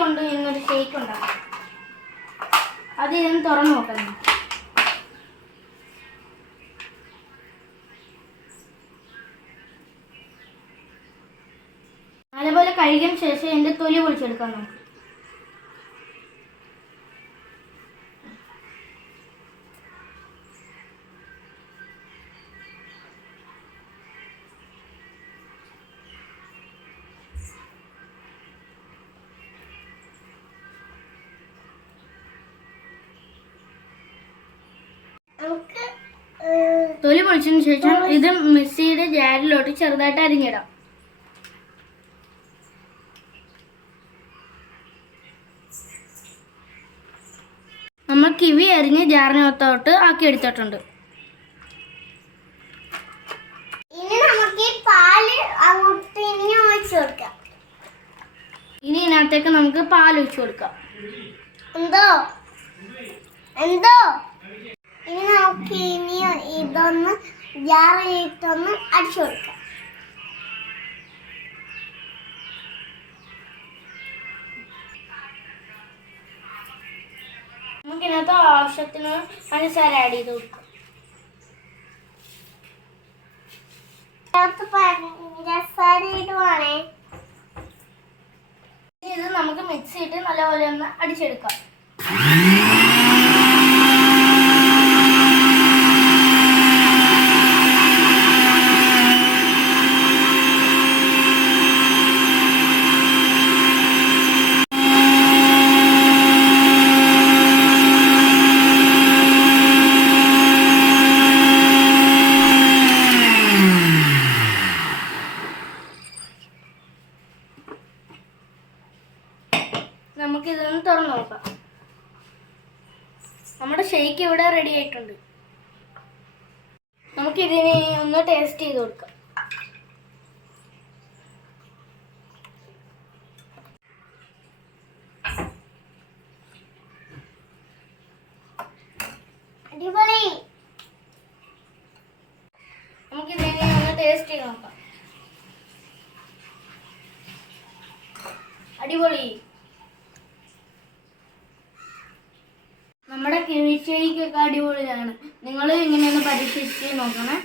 കൊണ്ട് ഇന്നൊരു ഷേക്ക് ഉണ്ടാക്കാം അത് ഇതൊന്ന് തുറന്നു നോക്കാം. നല്ലപോലെ കഴുകിയ ശേഷം എന്റെ തൊലി പൊളിച്ചെടുക്കാം നമുക്ക്. തൊലി പൊളിച്ചതിന് ശേഷം ഇത് മിക്സിയുടെ ജാരിലോട്ട് ചെറുതായിട്ട് അരിഞ്ഞിടാം. നമ്മൾ കിവി അരിഞ്ഞ് ജാറിനകത്തോട്ട് ആക്കി എടുത്തിട്ടുണ്ട്. ഇനി നമുക്ക് പാൽ അങ്ങോട്ട് ഒഴിച്ചു കൊടുക്കാം. ഇനി ഇതിനകത്തേക്ക് നമുക്ക് പാൽ ഒഴിച്ചു കൊടുക്കാം. എന്തോ? എന്തോ? ഇനി നമുക്ക് ഇനി ഇതൊന്ന് ജാറിലിട്ടൊന്ന് അടിച്ചു കൊടുക്കാം. നമുക്ക് ആവശ്യത്തിന് പഞ്ചസാര ആഡ് ചെയ്ത് കൊടുക്കാം. ഇത് നമുക്ക് മിക്സ് ചെയ്തിട്ട് നല്ലപോലെ ഒന്ന് അടിച്ചെടുക്കാം. നമുക്ക് ഇതൊന്ന് തുറന്നു നോക്കാം. നമ്മുടെ ഷേക്ക് ഇവിടെ റെഡി ആയിട്ടുണ്ട്. നമുക്ക് ഇതിനെ ഒന്ന് ടേസ്റ്റ് ചെയ്ത് കൊടുക്കാം. അടിപൊളി. ഒന്ന് ടേസ്റ്റ് നോക്കാം. അടിപൊളി. ഷേക്കൊക്കെ അടിപൊളിയാണ്. നിങ്ങൾ ഇങ്ങനെയൊന്ന് പരീക്ഷിച്ച് നോക്കണേ?